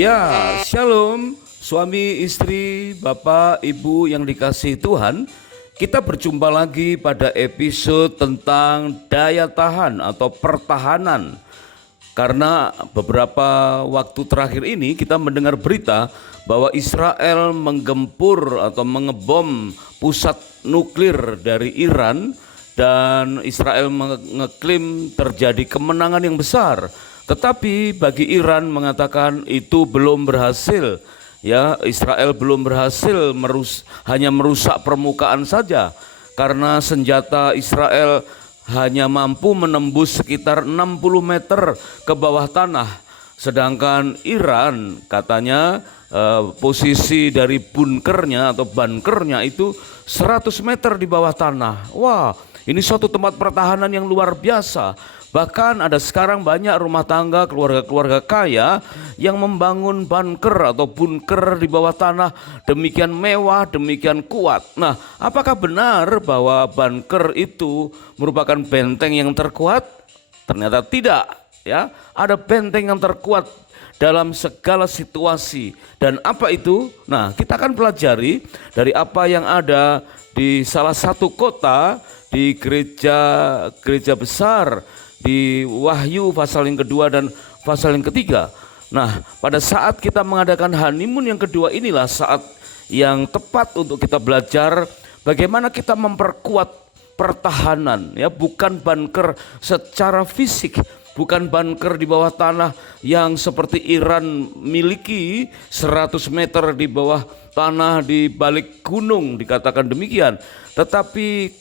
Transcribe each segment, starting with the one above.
Ya, shalom suami istri, bapak, ibu yang dikasihi Tuhan. Kita berjumpa lagi pada episode tentang daya tahan atau pertahanan. Karena beberapa waktu terakhir ini kita mendengar berita bahwa Israel menggempur atau mengebom pusat nuklir dari Iran, dan Israel mengeklaim terjadi kemenangan yang besar. Tetapi bagi Iran mengatakan itu belum berhasil. Ya, Israel belum berhasil hanya merusak permukaan saja, karena senjata Israel hanya mampu menembus sekitar 60 meter ke bawah tanah. Sedangkan Iran katanya posisi dari bunkernya atau bunkernya itu 100 meter di bawah tanah. Wah, ini suatu tempat pertahanan yang luar biasa. Bahkan ada sekarang banyak rumah tangga, keluarga-keluarga kaya yang membangun bunker atau bunker di bawah tanah demikian mewah, demikian kuat. Nah, apakah benar bahwa bunker itu merupakan benteng yang terkuat? Ternyata tidak, ya. Ada benteng yang terkuat dalam segala situasi. Dan apa itu? Nah, kita akan pelajari dari apa yang ada di salah satu kota, di gereja besar di Wahyu pasal yang kedua dan pasal yang ketiga. Nah, pada saat kita mengadakan honeymoon yang kedua inilah saat yang tepat untuk kita belajar bagaimana kita memperkuat pertahanan, ya, bukan bunker secara fisik, bukan bunker di bawah tanah yang seperti Iran miliki 100 meter di bawah tanah di balik gunung, dikatakan demikian. Tetapi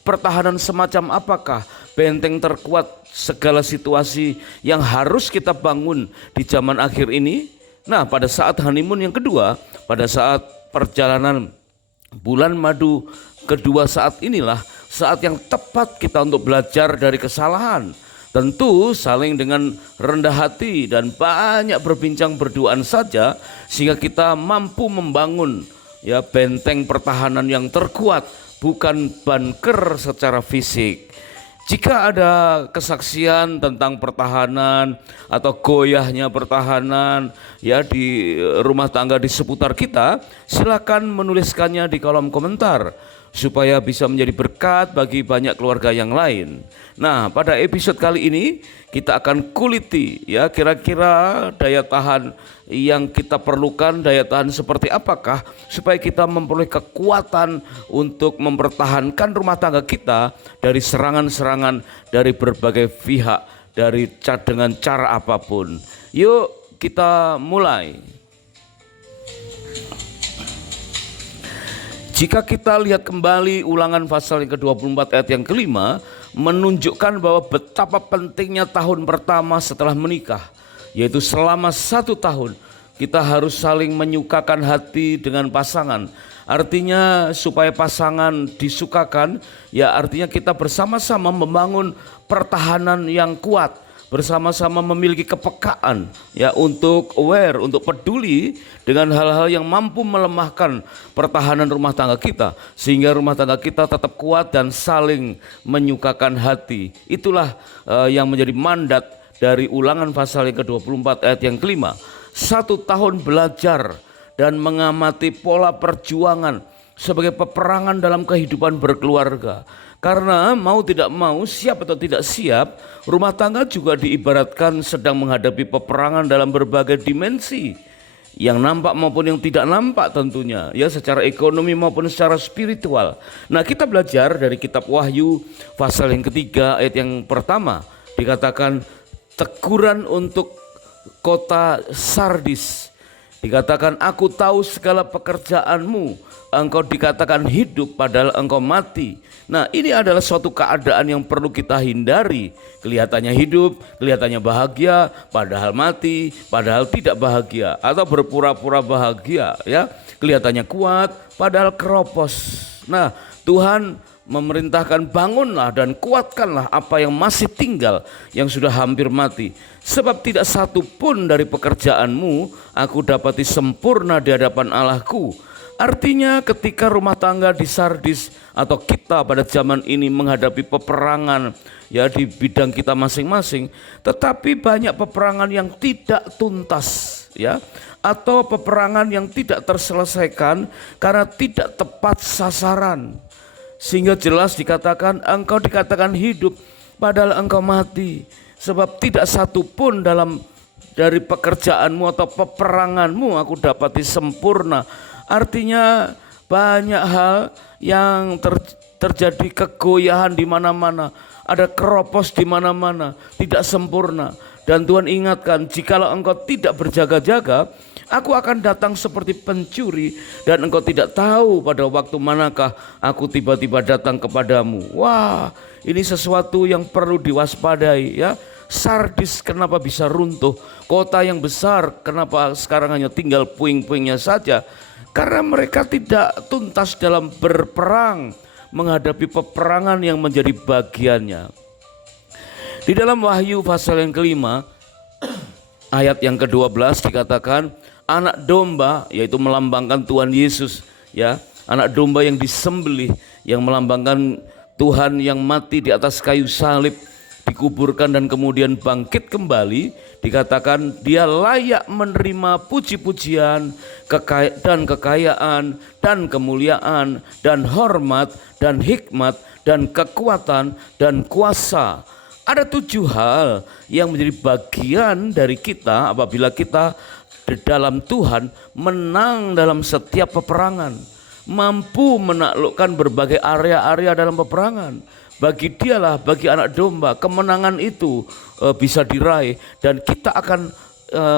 pertahanan semacam apakah benteng terkuat segala situasi yang harus kita bangun di zaman akhir ini? Nah, pada saat honeymoon yang kedua, pada saat perjalanan bulan madu kedua, saat inilah saat yang tepat kita untuk belajar dari kesalahan. Tentu saling dengan rendah hati dan banyak berbincang berduaan saja, sehingga kita mampu membangun, ya, benteng pertahanan yang terkuat, bukan bunker secara fisik. Jika ada kesaksian tentang pertahanan atau goyahnya pertahanan, ya, di rumah tangga di seputar kita, silakan menuliskannya di kolom komentar supaya bisa menjadi berkat bagi banyak keluarga yang lain. Nah, pada episode kali ini kita akan kuliti, ya, kira-kira daya tahan yang kita perlukan, daya tahan seperti apakah supaya kita memperoleh kekuatan untuk mempertahankan rumah tangga kita dari serangan-serangan dari berbagai pihak, dengan cara apapun. Yuk kita mulai. Jika kita lihat kembali Ulangan pasal yang ke-24 ayat yang kelima, menunjukkan bahwa betapa pentingnya tahun pertama setelah menikah, yaitu selama 1 tahun kita harus saling menyukakan hati dengan pasangan. Artinya supaya pasangan disukakan, ya artinya kita bersama-sama membangun pertahanan yang kuat, bersama-sama memiliki kepekaan, ya, untuk aware, untuk peduli dengan hal-hal yang mampu melemahkan pertahanan rumah tangga kita, sehingga rumah tangga kita tetap kuat dan saling menyukakan hati. Itulah yang menjadi mandat dari Ulangan pasal yang ke-24 ayat yang kelima. 1 tahun belajar dan mengamati pola perjuangan sebagai peperangan dalam kehidupan berkeluarga. Karena mau tidak mau, siap atau tidak siap, rumah tangga juga diibaratkan sedang menghadapi peperangan dalam berbagai dimensi, yang nampak maupun yang tidak nampak tentunya, ya, secara ekonomi maupun secara spiritual. Nah, kita belajar dari kitab Wahyu pasal yang ketiga ayat yang pertama, dikatakan teguran untuk kota Sardis. Dikatakan, aku tahu segala pekerjaanmu, engkau dikatakan hidup padahal engkau mati. Nah, ini adalah suatu keadaan yang perlu kita hindari. Kelihatannya hidup, kelihatannya bahagia, padahal mati, padahal tidak bahagia, atau berpura-pura bahagia, ya. Kelihatannya kuat, padahal keropos. Nah, Tuhan memerintahkan, bangunlah dan kuatkanlah apa yang masih tinggal, yang sudah hampir mati. Sebab tidak satu pun dari pekerjaanmu aku dapati sempurna di hadapan Allahku. Artinya ketika rumah tangga di Sardis atau kita pada zaman ini menghadapi peperangan, ya, di bidang kita masing-masing, tetapi banyak peperangan yang tidak tuntas, ya, atau peperangan yang tidak terselesaikan karena tidak tepat sasaran. Sehingga jelas dikatakan engkau dikatakan hidup padahal engkau mati. Sebab tidak satu pun dari pekerjaanmu atau peperanganmu aku dapati sempurna. Artinya banyak hal yang terjadi kegoyahan di mana-mana, ada keropos di mana-mana, tidak sempurna. Dan Tuhan ingatkan, jikalau engkau tidak berjaga-jaga, aku akan datang seperti pencuri dan engkau tidak tahu pada waktu manakah aku tiba-tiba datang kepadamu. Wah, ini sesuatu yang perlu diwaspadai ya. Sardis kenapa bisa runtuh? Kota yang besar kenapa sekarang hanya tinggal puing-puingnya saja? Karena mereka tidak tuntas dalam berperang, menghadapi peperangan yang menjadi bagiannya. Di dalam Wahyu pasal yang kelima, ayat yang ke-12 dikatakan anak domba, yaitu melambangkan Tuhan Yesus ya, anak domba yang disembelih, yang melambangkan Tuhan yang mati di atas kayu salib, dikuburkan dan kemudian bangkit kembali. Dikatakan dia layak menerima puji-pujian dan kekayaan dan kemuliaan dan hormat dan hikmat dan kekuatan dan kuasa. Ada 7 hal yang menjadi bagian dari kita apabila kita di dalam Tuhan menang dalam setiap peperangan, mampu menaklukkan berbagai area-area dalam peperangan. Bagi dialah, bagi anak domba, kemenangan itu bisa diraih dan kita akan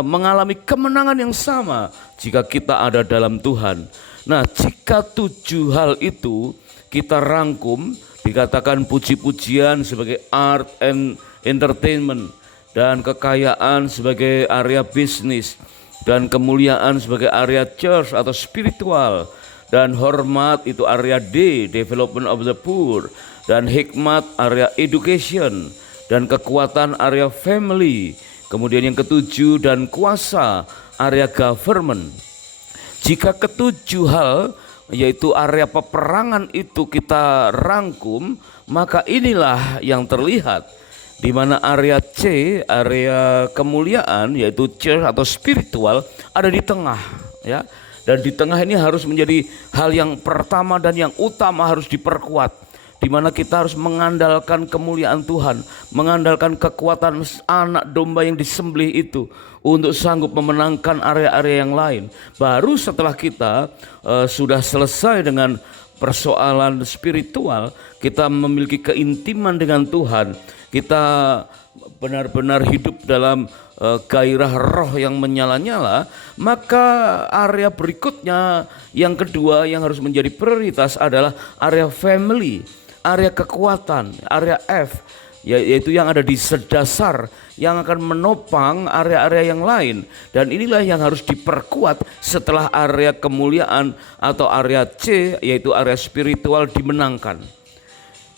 mengalami kemenangan yang sama jika kita ada dalam Tuhan. Nah, jika 7 hal itu kita rangkum, dikatakan puji-pujian sebagai art and entertainment, dan kekayaan sebagai area bisnis, dan kemuliaan sebagai area church atau spiritual, dan hormat itu area D, development of the poor, dan hikmat area education, dan kekuatan area family, kemudian yang ke-7 dan kuasa area government. Jika ke-7 hal yaitu area peperangan itu kita rangkum, maka inilah yang terlihat, di mana area C, area kemuliaan yaitu church atau spiritual ada di tengah ya. Dan di tengah ini harus menjadi hal yang pertama dan yang utama, harus diperkuat, di mana kita harus mengandalkan kemuliaan Tuhan, mengandalkan kekuatan anak domba yang disembelih itu untuk sanggup memenangkan area-area yang lain. Baru setelah kita sudah selesai dengan persoalan spiritual, kita memiliki keintiman dengan Tuhan, kita benar-benar hidup dalam gairah roh yang menyala-nyala, maka area berikutnya yang kedua yang harus menjadi prioritas adalah area family, area kekuatan, area F, yaitu yang ada di sedasar, yang akan menopang area-area yang lain. Dan inilah yang harus diperkuat setelah area kemuliaan atau area C, yaitu area spiritual, dimenangkan.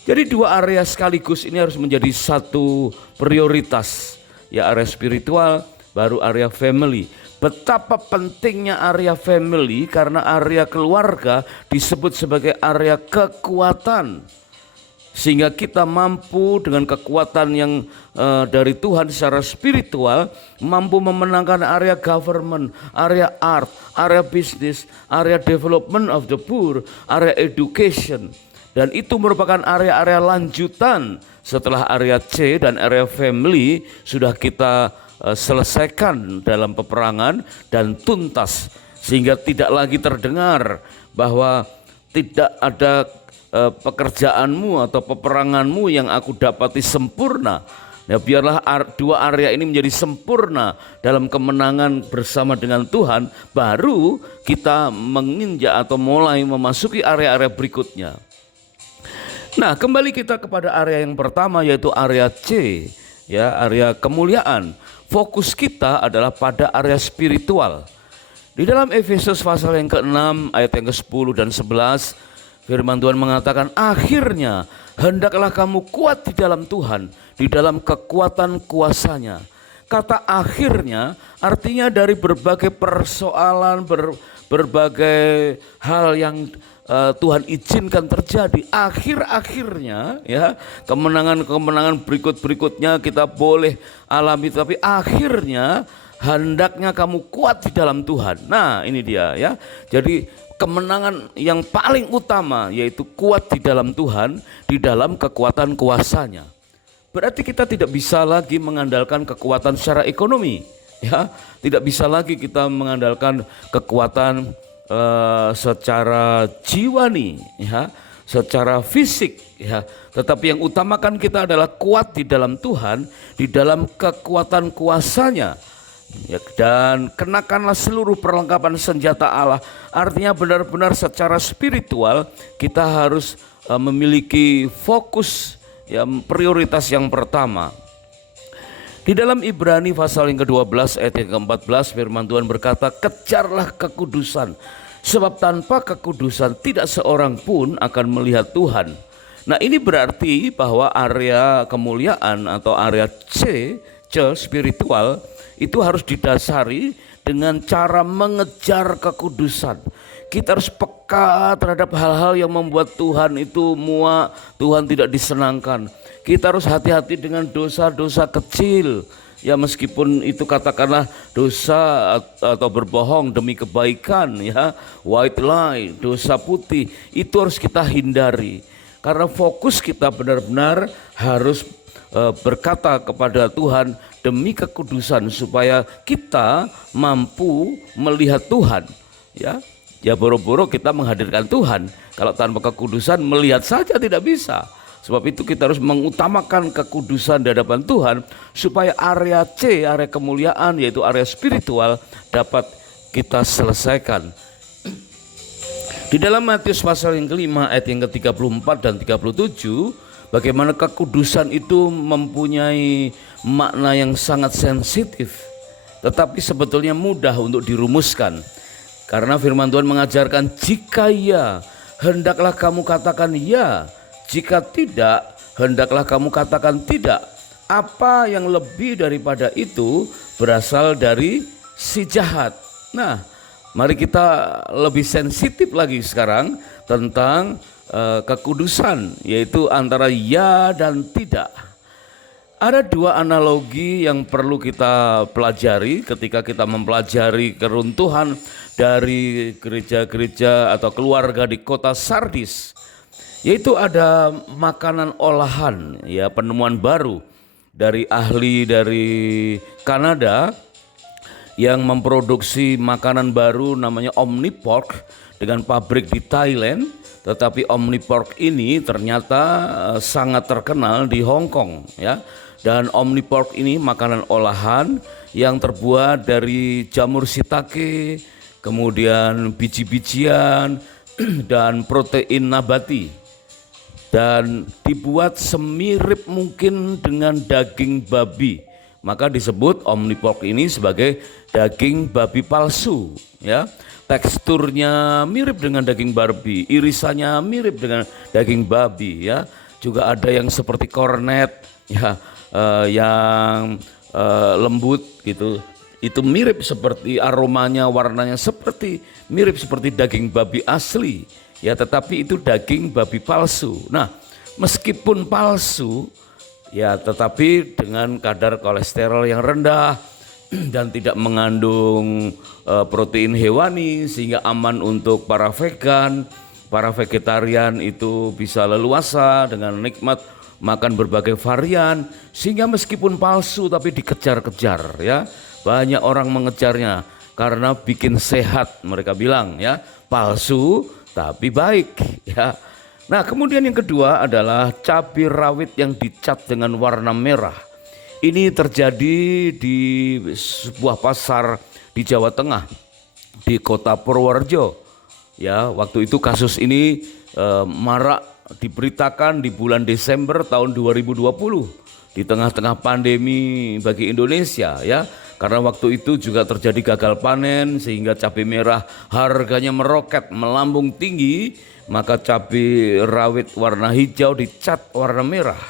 Jadi 2 area sekaligus ini harus menjadi satu prioritas, ya, area spiritual baru area family. Betapa pentingnya area family, karena area keluarga disebut sebagai area kekuatan. Sehingga kita mampu dengan kekuatan yang dari Tuhan secara spiritual, mampu memenangkan area government, area art, area business, area development of the poor, area education. Dan itu merupakan area-area lanjutan setelah area C dan area family sudah kita selesaikan dalam peperangan dan tuntas. Sehingga tidak lagi terdengar bahwa tidak ada pekerjaanmu atau peperanganmu yang aku dapati sempurna. Ya, biarlah 2 area ini menjadi sempurna dalam kemenangan bersama dengan Tuhan, baru kita menginjak atau mulai memasuki area-area berikutnya. Nah, kembali kita kepada area yang pertama, yaitu area C, ya, area kemuliaan. Fokus kita adalah pada area spiritual. Di dalam Efesus pasal yang ke-6 ayat yang ke-10 dan 11, firman Tuhan mengatakan, akhirnya hendaklah kamu kuat di dalam Tuhan, di dalam kekuatan kuasa-Nya. Kata akhirnya artinya dari berbagai persoalan, berbagai hal yang Tuhan izinkan terjadi, akhir-akhirnya ya, kemenangan-kemenangan berikut-berikutnya kita boleh alami, tapi akhirnya hendaknya kamu kuat di dalam Tuhan. Nah, ini dia ya. Jadi kemenangan yang paling utama yaitu kuat di dalam Tuhan, di dalam kekuatan kuasanya. Berarti kita tidak bisa lagi mengandalkan kekuatan secara ekonomi, ya. Tidak bisa lagi kita mengandalkan kekuatan secara jiwani, ya, secara fisik, ya. Tetapi yang utamakan kita adalah kuat di dalam Tuhan, di dalam kekuatan kuasanya. Ya, dan kenakanlah seluruh perlengkapan senjata Allah. Artinya benar-benar secara spiritual kita harus memiliki fokus, ya, prioritas yang pertama. Di dalam Ibrani pasal yang ke-12 ayat yang ke-14 firman Tuhan berkata, kejarlah kekudusan, sebab tanpa kekudusan tidak seorang pun akan melihat Tuhan. Nah, ini berarti bahwa area kemuliaan atau area C spiritual itu harus didasari dengan cara mengejar kekudusan. Kita harus peka terhadap hal-hal yang membuat Tuhan itu muak, Tuhan tidak disenangkan. Kita harus hati-hati dengan dosa-dosa kecil. Ya, meskipun itu katakanlah dosa atau berbohong demi kebaikan, ya, white lie, dosa putih, itu harus kita hindari. Karena fokus kita benar-benar harus berkata kepada Tuhan demi kekudusan supaya kita mampu melihat Tuhan, ya. Ya, boro-boro kita menghadirkan Tuhan. Kalau tanpa kekudusan melihat saja tidak bisa. Sebab itu kita harus mengutamakan kekudusan di hadapan Tuhan supaya area C, area kemuliaan yaitu area spiritual dapat kita selesaikan. Di dalam Matius pasal yang kelima ayat yang ke-34 dan 37, bagaimana kekudusan itu mempunyai makna yang sangat sensitif, tetapi sebetulnya mudah untuk dirumuskan. Karena firman Tuhan mengajarkan, jika ya, hendaklah kamu katakan ya. Jika tidak, hendaklah kamu katakan tidak. Apa yang lebih daripada itu berasal dari si jahat. Nah, mari kita lebih sensitif lagi sekarang tentang kekudusan, yaitu antara ya dan tidak. Ada dua analogi yang perlu kita pelajari ketika kita mempelajari keruntuhan dari gereja-gereja atau keluarga di kota Sardis. Yaitu ada makanan olahan, ya, penemuan baru dari ahli dari Kanada yang memproduksi makanan baru namanya Omnipork dengan pabrik di Thailand. Tetapi Omnipork ini ternyata sangat terkenal di Hong Kong, ya. Dan Omnipork ini makanan olahan yang terbuat dari jamur shiitake, kemudian biji-bijian dan protein nabati, dan dibuat semirip mungkin dengan daging babi. Maka disebut Omnipork ini sebagai daging babi palsu, ya. Teksturnya mirip dengan daging babi, irisannya mirip dengan daging babi, ya. Juga ada yang seperti kornet, ya, yang lembut gitu. Itu mirip seperti aromanya, warnanya seperti mirip seperti daging babi asli, ya, tetapi itu daging babi palsu. Nah, meskipun palsu, ya, tetapi dengan kadar kolesterol yang rendah dan tidak mengandung protein hewani sehingga aman untuk para vegan, para vegetarian itu bisa leluasa dengan nikmat makan berbagai varian, sehingga meskipun palsu tapi dikejar-kejar, ya. Banyak orang mengejarnya karena bikin sehat, mereka bilang, ya. Palsu tapi baik, ya. Nah, kemudian yang kedua adalah cabai rawit yang dicat dengan warna merah. Ini terjadi di sebuah pasar di Jawa Tengah, di kota Purworejo. Ya, waktu itu kasus ini marak diberitakan di bulan Desember tahun 2020 di tengah-tengah pandemi bagi Indonesia, ya. Karena waktu itu juga terjadi gagal panen sehingga cabai merah harganya meroket melambung tinggi, maka cabai rawit warna hijau dicat warna merah.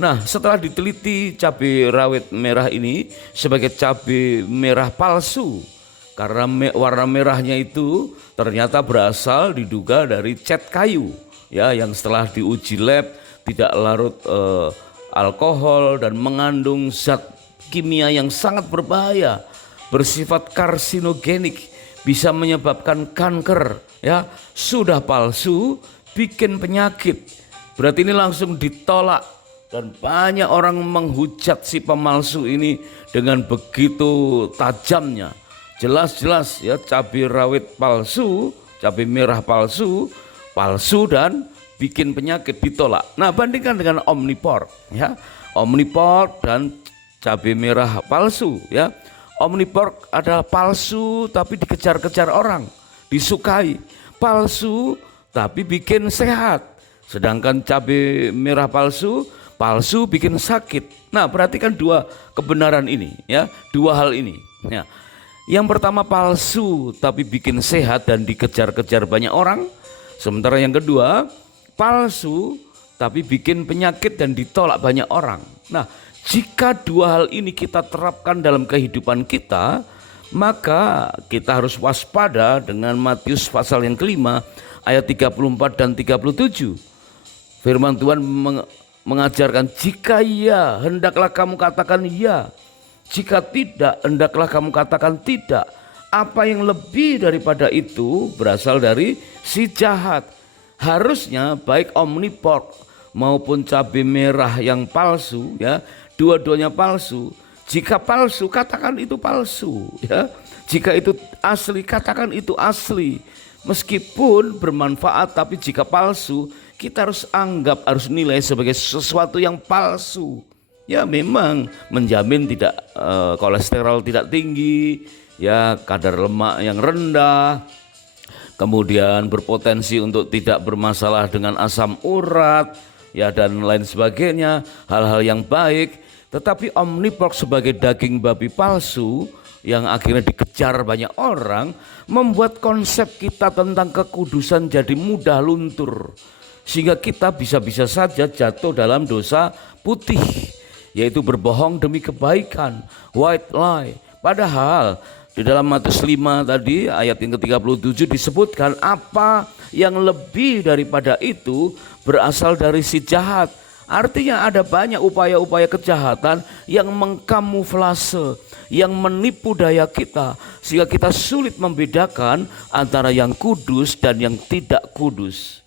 Nah, setelah diteliti cabai rawit merah ini sebagai cabai merah palsu karena warna merahnya itu ternyata berasal diduga dari cat kayu, ya, yang setelah diuji lab tidak larut alkohol dan mengandung zat kimia yang sangat berbahaya. bersifat karsinogenik, bisa menyebabkan kanker, ya. Sudah palsu, bikin penyakit. Berarti ini langsung ditolak, dan banyak orang menghujat si pemalsu ini dengan begitu tajamnya. Jelas-jelas ya, cabai rawit palsu, cabai merah palsu, dan bikin penyakit, ditolak. Nah, bandingkan dengan Omniport, ya. Omniport dan cabai merah palsu, ya. Omniport adalah palsu tapi dikejar-kejar orang, disukai. Palsu tapi bikin sehat. Sedangkan cabai merah palsu bikin sakit. Nah, perhatikan dua kebenaran ini, ya, dua hal ini. Ya. Yang pertama palsu tapi bikin sehat dan dikejar-kejar banyak orang. Sementara yang kedua palsu tapi bikin penyakit dan ditolak banyak orang. Nah, jika dua hal ini kita terapkan dalam kehidupan kita, maka kita harus waspada dengan Matius pasal yang kelima ayat 34 dan 37. Firman Tuhan mengajarkan, jika ya, hendaklah kamu katakan ya. Jika tidak, hendaklah kamu katakan tidak. Apa yang lebih daripada itu berasal dari si jahat. Harusnya baik Omniport maupun cabai merah yang palsu, ya, dua-duanya palsu. Jika palsu, katakan itu palsu, ya. Jika itu asli, katakan itu asli. Meskipun bermanfaat, tapi jika palsu, kita harus anggap, harus nilai sebagai sesuatu yang palsu. Ya, memang menjamin tidak kolesterol tidak tinggi, ya, kadar lemak yang rendah, kemudian berpotensi untuk tidak bermasalah dengan asam urat, ya, dan lain sebagainya, hal-hal yang baik. Tetapi Omniport sebagai daging babi palsu yang akhirnya dikejar banyak orang, membuat konsep kita tentang kekudusan jadi mudah luntur, sehingga kita bisa-bisa saja jatuh dalam dosa putih, yaitu berbohong demi kebaikan, white lie. Padahal di dalam Matius 5 tadi ayat yang ke-37 disebutkan apa yang lebih daripada itu berasal dari si jahat. Artinya ada banyak upaya-upaya kejahatan yang mengkamuflase, yang menipu daya kita, sehingga kita sulit membedakan antara yang kudus dan yang tidak kudus,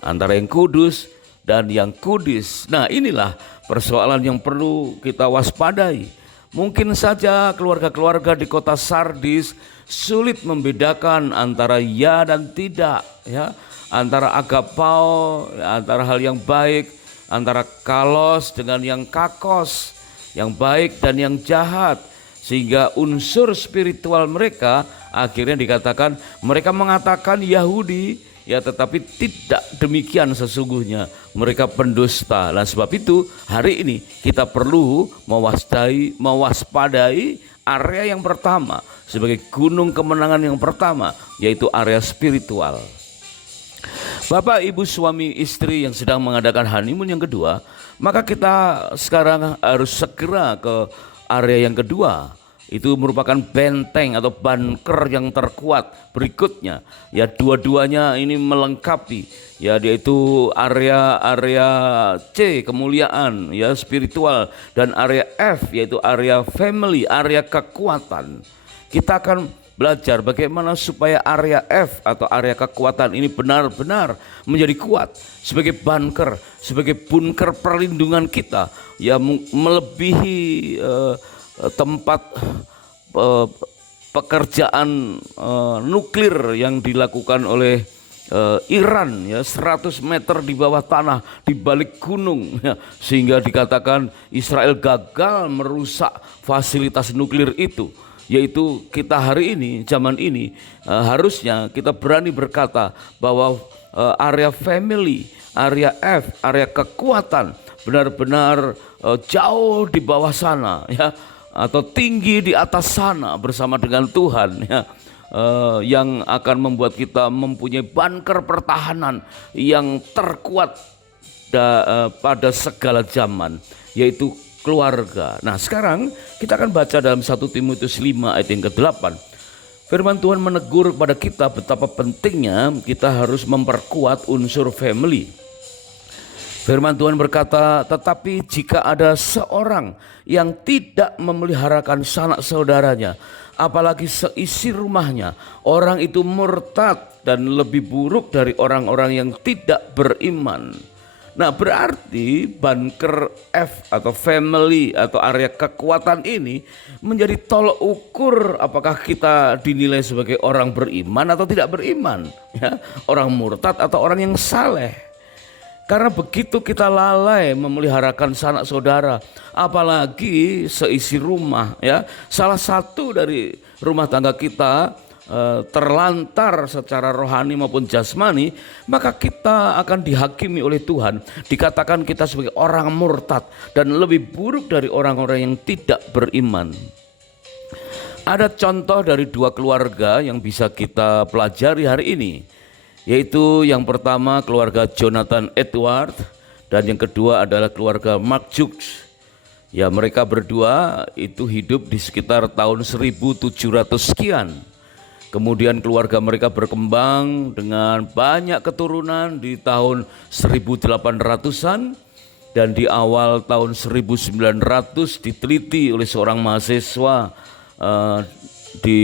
antara yang kudus dan yang kudus. Nah, inilah persoalan yang perlu kita waspadai. Mungkin saja keluarga-keluarga di kota Sardis sulit membedakan antara ya dan tidak, ya, antara agapao, antara hal yang baik, antara kalos dengan yang kakos, yang baik dan yang jahat, sehingga unsur spiritual mereka akhirnya dikatakan, mereka mengatakan Yahudi, ya, tetapi tidak demikian sesungguhnya, mereka pendusta. Nah, sebab itu hari ini kita perlu mewaspadai area yang pertama sebagai gunung kemenangan yang pertama, yaitu area spiritual. Bapak, ibu, suami, istri yang sedang mengadakan honeymoon yang kedua, maka kita sekarang harus segera ke area yang kedua. Itu merupakan benteng atau bunker yang terkuat berikutnya, ya, dua-duanya ini melengkapi, ya, yaitu area C kemuliaan, ya, spiritual, dan area F yaitu area family, area kekuatan. Kita akan belajar bagaimana supaya area F atau area kekuatan ini benar-benar menjadi kuat sebagai bunker, sebagai bunker perlindungan kita, ya, melebihi tempat pekerjaan nuklir yang dilakukan oleh Iran, ya, 100 meter di bawah tanah di balik gunung, ya, sehingga dikatakan Israel gagal merusak fasilitas nuklir itu. Yaitu kita hari ini, zaman ini, harusnya kita berani berkata bahwa area family, area F, area kekuatan benar-benar jauh di bawah sana, ya, atau tinggi di atas sana bersama dengan Tuhan, ya, yang akan membuat kita mempunyai bunker pertahanan yang terkuat pada segala zaman, yaitu keluarga. Nah, sekarang kita akan baca dalam 1 Timotius 5 ayat yang ke-8. Firman Tuhan menegur kepada kita betapa pentingnya kita harus memperkuat unsur family. Firman Tuhan berkata, tetapi jika ada seorang yang tidak memeliharakan sanak saudaranya apalagi seisi rumahnya orang itu murtad dan lebih buruk dari orang-orang yang tidak beriman. Nah, berarti bunker F atau family atau area kekuatan ini menjadi tolok ukur apakah kita dinilai sebagai orang beriman atau tidak beriman, ya, orang murtad atau orang yang saleh. Karena begitu kita lalai memeliharakan sanak saudara, apalagi seisi rumah, ya, salah satu dari rumah tangga kita terlantar secara rohani maupun jasmani, maka kita akan dihakimi oleh Tuhan, dikatakan kita sebagai orang murtad dan lebih buruk dari orang-orang yang tidak beriman. Ada contoh dari dua keluarga yang bisa kita pelajari hari ini, yaitu yang pertama keluarga Jonathan Edward dan yang kedua adalah keluarga Mark Jukes. Ya, mereka berdua itu hidup di sekitar tahun 1700 sekian. Kemudian keluarga mereka berkembang dengan banyak keturunan di tahun 1800-an dan di awal tahun 1900 diteliti oleh seorang mahasiswa di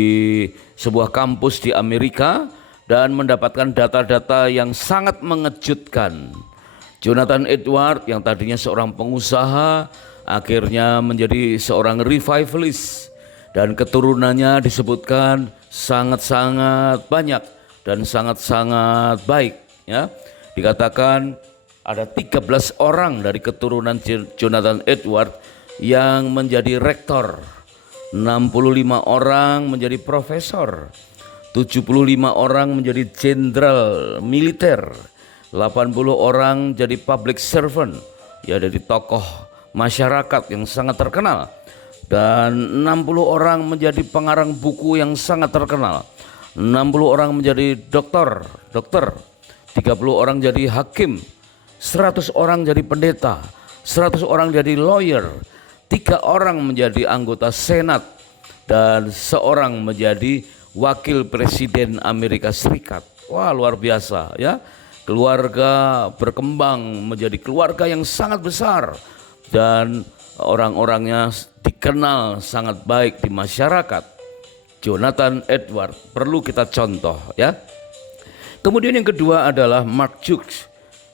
sebuah kampus di Amerika dan mendapatkan data-data yang sangat mengejutkan. Jonathan Edward yang tadinya seorang pengusaha akhirnya menjadi seorang revivalist dan keturunannya disebutkan sangat-sangat banyak dan sangat-sangat baik, ya. Dikatakan ada 13 orang dari keturunan Jonathan Edward yang menjadi rektor, 65 orang menjadi profesor, 75 orang menjadi jenderal militer, 80 orang jadi public servant, ya, dari tokoh masyarakat yang sangat terkenal. Dan 60 orang menjadi pengarang buku yang sangat terkenal, 60 orang menjadi dokter, 30 orang jadi hakim, 100 orang jadi pendeta, 100 orang jadi lawyer, 3 orang menjadi anggota senat, dan seorang menjadi wakil presiden Amerika Serikat. Wah, luar biasa, ya. Keluarga berkembang menjadi keluarga yang sangat besar dan orang-orangnya dikenal sangat baik di masyarakat. Jonathan Edward perlu kita contoh, ya. Kemudian yang kedua adalah Mark Jukes.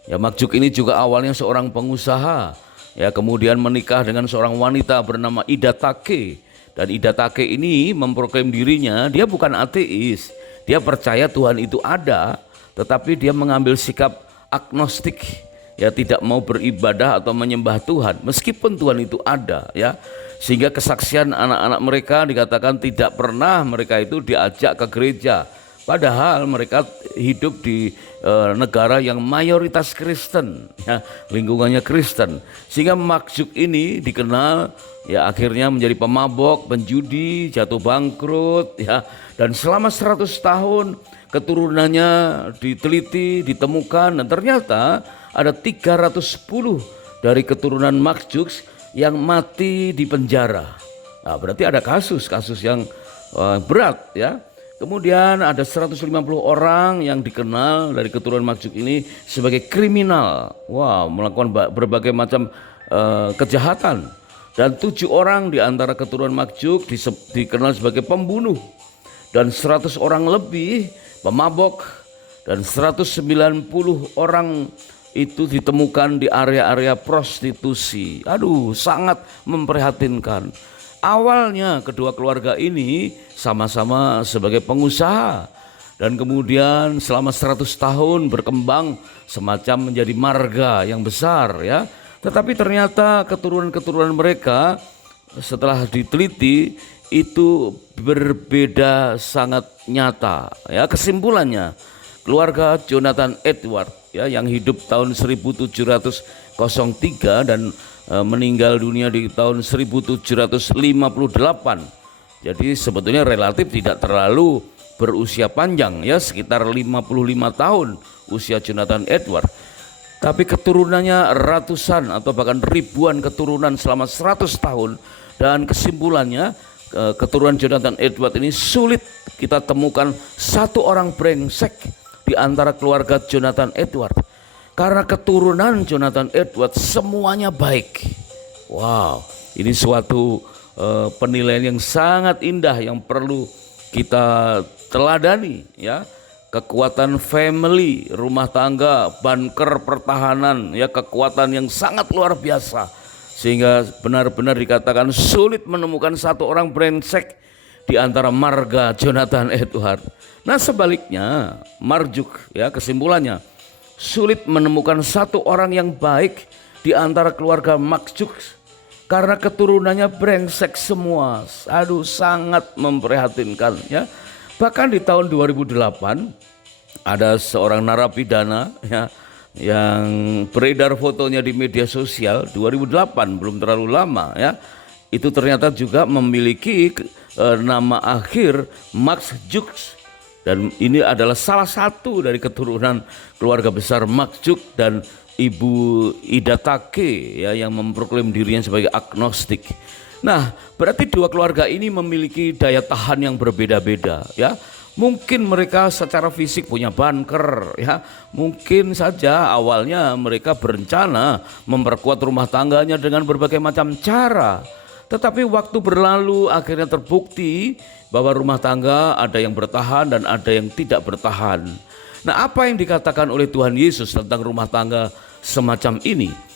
Ya, Mark Jukes ini juga awalnya seorang pengusaha, ya, kemudian menikah dengan seorang wanita bernama Ida Take. Dan Ida Take ini memproklaim dirinya dia bukan ateis. Dia percaya Tuhan itu ada, tetapi dia mengambil sikap agnostik. Ya, tidak mau beribadah atau menyembah Tuhan meskipun Tuhan itu ada, ya. Sehingga kesaksian anak-anak mereka dikatakan tidak pernah mereka itu diajak ke gereja, padahal mereka hidup di negara yang mayoritas Kristen, ya, lingkungannya Kristen. Sehingga Mark Jukes ini dikenal, ya, akhirnya menjadi pemabok, penjudi, jatuh bangkrut, ya, dan selama 100 tahun keturunannya diteliti, ditemukan, dan ternyata ada 310 dari keturunan Mark Jukes yang mati di penjara. Nah, berarti ada kasus-kasus yang berat, ya. Kemudian ada 150 orang yang dikenal dari keturunan Mark Jukes ini sebagai kriminal. Wow, melakukan berbagai macam kejahatan. Dan 7 orang di antara keturunan Mark Jukes dikenal sebagai pembunuh. Dan 100 orang lebih pemabok, dan 190 orang itu ditemukan di area-area prostitusi. Aduh, sangat memprihatinkan. Awalnya kedua keluarga ini sama-sama sebagai pengusaha, dan kemudian selama 100 tahun berkembang semacam menjadi marga yang besar, ya. Tetapi ternyata keturunan-keturunan mereka setelah diteliti itu berbeda sangat nyata, ya. Kesimpulannya, keluarga Jonathan Edward, ya, yang hidup tahun 1703 dan meninggal dunia di tahun 1758. Jadi sebetulnya relatif tidak terlalu berusia panjang, ya, sekitar 55 tahun usia Jonathan Edward. Tapi keturunannya ratusan atau bahkan ribuan keturunan selama 100 tahun, dan kesimpulannya keturunan Jonathan Edward ini sulit kita temukan satu orang brengsek di antara keluarga Jonathan Edward, karena keturunan Jonathan Edward semuanya baik. Wow, ini suatu penilaian yang sangat indah yang perlu kita teladani, ya. Kekuatan family, rumah tangga, bunker pertahanan, ya, kekuatan yang sangat luar biasa sehingga benar-benar dikatakan sulit menemukan satu orang brengsek di antara marga Jonathan Edward. Nah, sebaliknya Marjuk, ya, kesimpulannya sulit menemukan satu orang yang baik di antara keluarga Marjuk karena keturunannya brengsek semua. Aduh, sangat memprihatinkan, ya. Bahkan di tahun 2008 ada seorang narapidana, ya, yang beredar fotonya di media sosial 2008, belum terlalu lama, ya. Itu ternyata juga memiliki nama akhir Max Jux, dan ini adalah salah satu dari keturunan keluarga besar Max Jux dan Ibu Ida Take, ya, yang memproklaim dirinya sebagai agnostik. Nah, berarti dua keluarga ini memiliki daya tahan yang berbeda-beda, ya. Mungkin mereka secara fisik punya bunker, ya. Mungkin saja awalnya mereka berencana memperkuat rumah tangganya dengan berbagai macam cara. Tetapi waktu berlalu akhirnya terbukti bahwa rumah tangga ada yang bertahan dan ada yang tidak bertahan. Nah, apa yang dikatakan oleh Tuhan Yesus tentang rumah tangga semacam ini?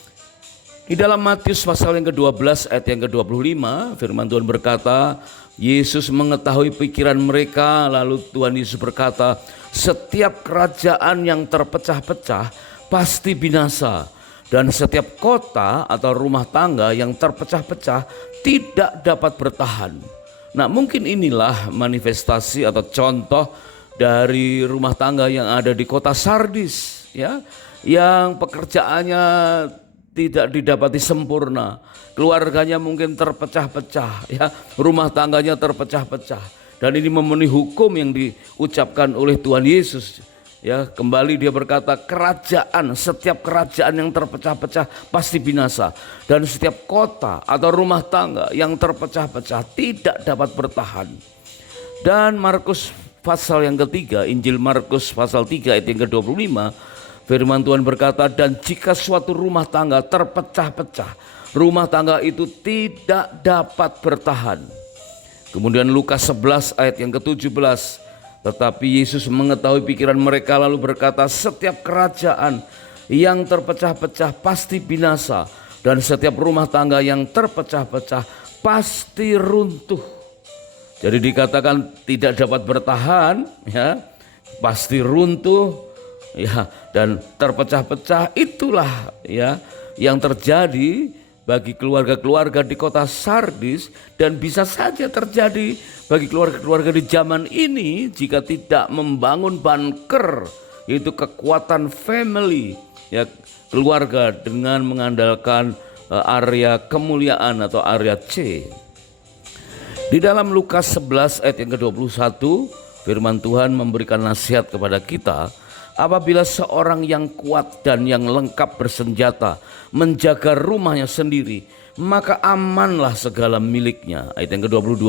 Di dalam Matius pasal yang ke-12 ayat yang ke-25, firman Tuhan berkata, Yesus mengetahui pikiran mereka, lalu Tuhan Yesus berkata, setiap kerajaan yang terpecah-pecah pasti binasa, dan setiap kota atau rumah tangga yang terpecah-pecah tidak dapat bertahan. Nah, mungkin inilah manifestasi atau contoh dari rumah tangga yang ada di kota Sardis, ya, yang pekerjaannya tidak didapati sempurna, keluarganya mungkin terpecah-pecah, ya, rumah tangganya terpecah-pecah, dan ini memenuhi hukum yang diucapkan oleh Tuhan Yesus, ya. Kembali dia berkata, setiap kerajaan yang terpecah-pecah pasti binasa, dan setiap kota atau rumah tangga yang terpecah-pecah tidak dapat bertahan. Dan Markus pasal yang ketiga, Injil Markus pasal 3 ayat yang ke-25, firman Tuhan berkata, dan jika suatu rumah tangga terpecah-pecah, rumah tangga itu tidak dapat bertahan. Kemudian Lukas 11 ayat yang ke-17, tetapi Yesus mengetahui pikiran mereka lalu berkata, setiap kerajaan yang terpecah-pecah pasti binasa, dan setiap rumah tangga yang terpecah-pecah pasti runtuh. Jadi dikatakan tidak dapat bertahan, ya, pasti runtuh, ya, dan terpecah-pecah. Itulah, ya, yang terjadi bagi keluarga-keluarga di kota Sardis, dan bisa saja terjadi bagi keluarga-keluarga di zaman ini jika tidak membangun bunker, yaitu kekuatan family, ya, keluarga dengan mengandalkan area kemuliaan atau area C. Di dalam Lukas 11 ayat yang ke-21, firman Tuhan memberikan nasihat kepada kita, apabila seorang yang kuat dan yang lengkap bersenjata menjaga rumahnya sendiri, maka amanlah segala miliknya. Ayat yang ke-22,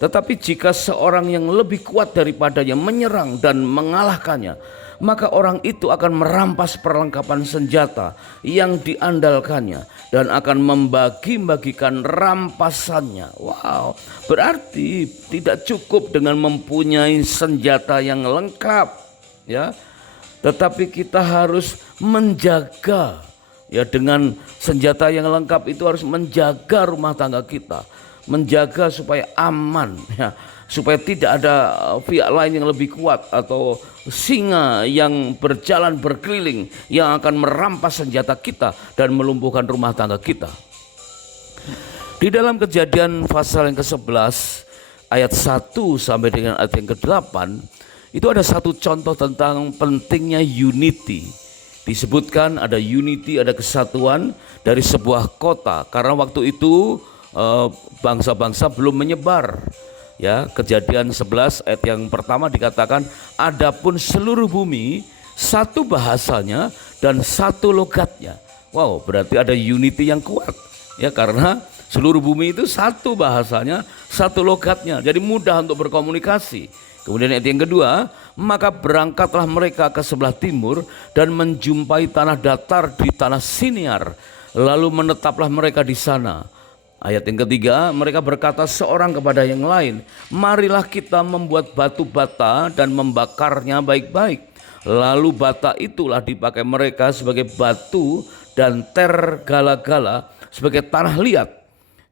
tetapi jika seorang yang lebih kuat daripadanya menyerang dan mengalahkannya, maka orang itu akan merampas perlengkapan senjata yang diandalkannya dan akan membagi-bagikan rampasannya. Wow, berarti tidak cukup dengan mempunyai senjata yang lengkap, ya, tetapi kita harus menjaga, ya, dengan senjata yang lengkap itu harus menjaga rumah tangga kita, menjaga supaya aman, ya, supaya tidak ada pihak lain yang lebih kuat atau singa yang berjalan berkeliling yang akan merampas senjata kita dan melumpuhkan rumah tangga kita. Di dalam Kejadian pasal yang ke-11 ayat 1 sampai dengan ayat yang ke-8, itu ada satu contoh tentang pentingnya unity. Disebutkan ada unity, ada kesatuan dari sebuah kota, karena waktu itu bangsa-bangsa belum menyebar. Ya, Kejadian 11 ayat yang pertama dikatakan, adapun seluruh bumi satu bahasanya dan satu logatnya. Wow, berarti ada unity yang kuat, ya, karena seluruh bumi itu satu bahasanya, satu logatnya, jadi mudah untuk berkomunikasi. Kemudian ayat yang kedua, maka berangkatlah mereka ke sebelah timur dan menjumpai tanah datar di tanah Siniar, lalu menetaplah mereka di sana. Ayat yang ketiga, mereka berkata seorang kepada yang lain, marilah kita membuat batu bata dan membakarnya baik-baik. Lalu bata itulah dipakai mereka sebagai batu dan tergala-gala sebagai tanah liat.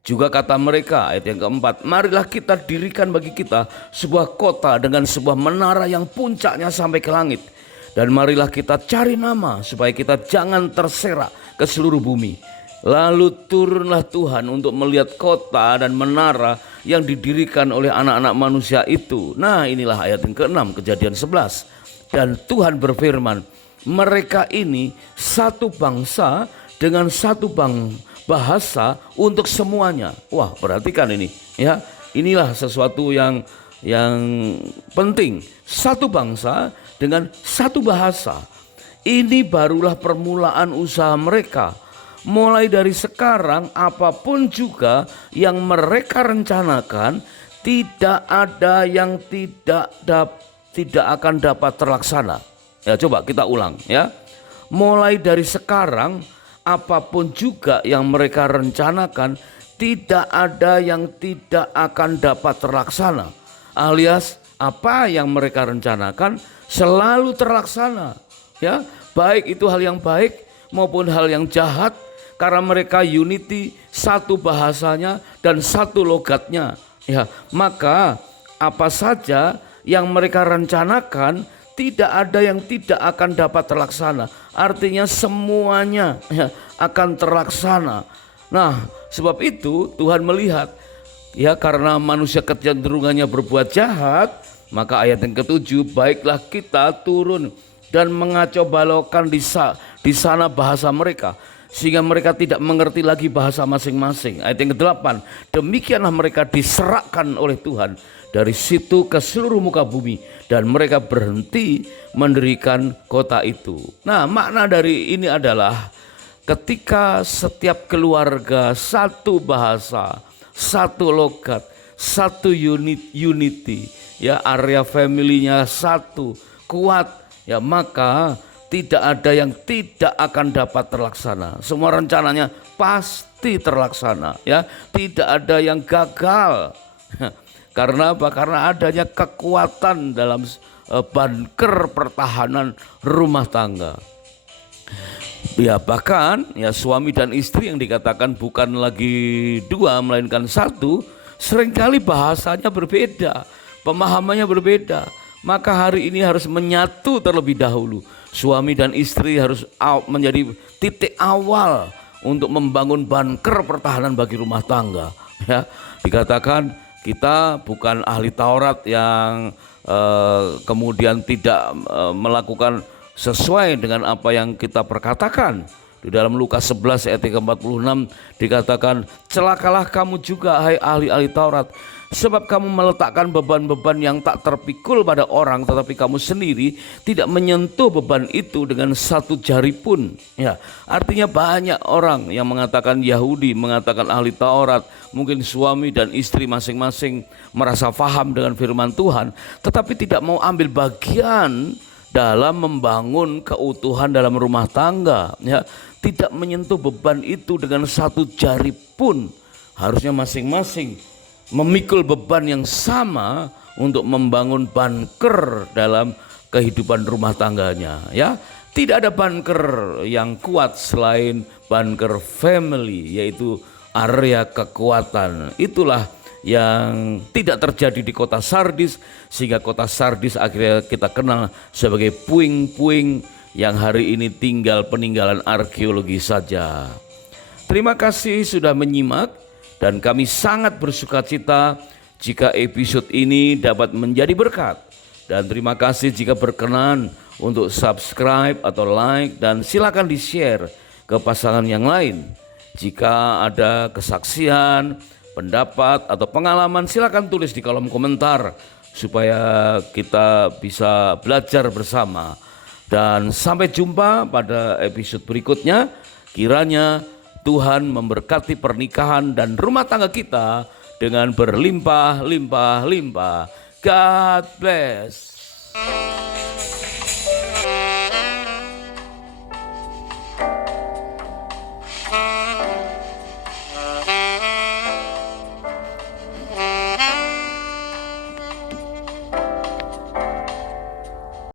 Juga kata mereka, ayat yang keempat, marilah kita dirikan bagi kita sebuah kota dengan sebuah menara yang puncaknya sampai ke langit. Dan marilah kita cari nama supaya kita jangan terserak ke seluruh bumi. Lalu turunlah Tuhan untuk melihat kota dan menara yang didirikan oleh anak-anak manusia itu. Nah, inilah ayat yang ke-6, Kejadian 11. Dan Tuhan berfirman, mereka ini satu bangsa dengan satu bahasa untuk semuanya. Wah, perhatikan ini ya. Inilah sesuatu yang penting. Satu bangsa dengan satu bahasa. Ini barulah permulaan usaha mereka. Mulai dari sekarang, apapun juga yang mereka rencanakan, tidak ada yang tidak akan dapat terlaksana. Ya, coba kita ulang ya. Mulai dari sekarang, apapun juga yang mereka rencanakan, tidak ada yang tidak akan dapat terlaksana. Alias apa yang mereka rencanakan selalu terlaksana. Ya, baik itu hal yang baik maupun hal yang jahat. Karena mereka unity, satu bahasanya dan satu logatnya. Ya, maka apa saja yang mereka rencanakan tidak ada yang tidak akan dapat terlaksana. Artinya semuanya ya, akan terlaksana. Nah, sebab itu Tuhan melihat ya, karena manusia kecenderungannya berbuat jahat, maka ayat yang ke-7, baiklah kita turun dan mengacau balaukan di sana bahasa mereka, sehingga mereka tidak mengerti lagi bahasa masing-masing. Ayat yang ke-8, demikianlah mereka diserahkan oleh Tuhan dari situ ke seluruh muka bumi, dan mereka berhenti mendirikan kota itu. Nah, makna dari ini adalah ketika setiap keluarga satu bahasa, satu logat, satu unity, ya, area family-nya satu, kuat, ya, maka tidak ada yang tidak akan dapat terlaksana. Semua rencananya pasti terlaksana, ya. Tidak ada yang gagal. Karena apa? Karena adanya kekuatan dalam bunker pertahanan rumah tangga. Ya, bahkan ya, suami dan istri yang dikatakan bukan lagi dua melainkan satu, seringkali bahasanya berbeda, pemahamannya berbeda. Maka hari ini harus menyatu terlebih dahulu. Suami dan istri harus menjadi titik awal untuk membangun bunker pertahanan bagi rumah tangga. Ya, dikatakan kita bukan ahli Taurat yang kemudian tidak melakukan sesuai dengan apa yang kita perkatakan. Di dalam Lukas 11 ayat 46 dikatakan, celakalah kamu juga hai ahli-ahli Taurat, sebab kamu meletakkan beban-beban yang tak terpikul pada orang, tetapi kamu sendiri tidak menyentuh beban itu dengan satu jari pun. Ya, artinya banyak orang yang mengatakan Yahudi, mengatakan ahli Taurat, mungkin suami dan istri masing-masing merasa paham dengan firman Tuhan, tetapi tidak mau ambil bagian dalam membangun keutuhan dalam rumah tangga. Ya, tidak menyentuh beban itu dengan satu jari pun. Harusnya masing-masing memikul beban yang sama untuk membangun bunker dalam kehidupan rumah tangganya. Ya, tidak ada bunker yang kuat selain bunker family, yaitu area kekuatan. Itulah yang tidak terjadi di kota Sardis, sehingga kota Sardis akhirnya kita kenal sebagai puing-puing yang hari ini tinggal peninggalan arkeologi saja. Terima kasih sudah menyimak, dan kami sangat bersukacita jika episode ini dapat menjadi berkat. Dan terima kasih jika berkenan untuk subscribe atau like, dan silakan di-share ke pasangan yang lain. Jika ada kesaksian, pendapat atau pengalaman, silakan tulis di kolom komentar supaya kita bisa belajar bersama. Dan sampai jumpa pada episode berikutnya. Kiranya Tuhan memberkati pernikahan dan rumah tangga kita dengan berlimpah-limpah-limpah. God bless.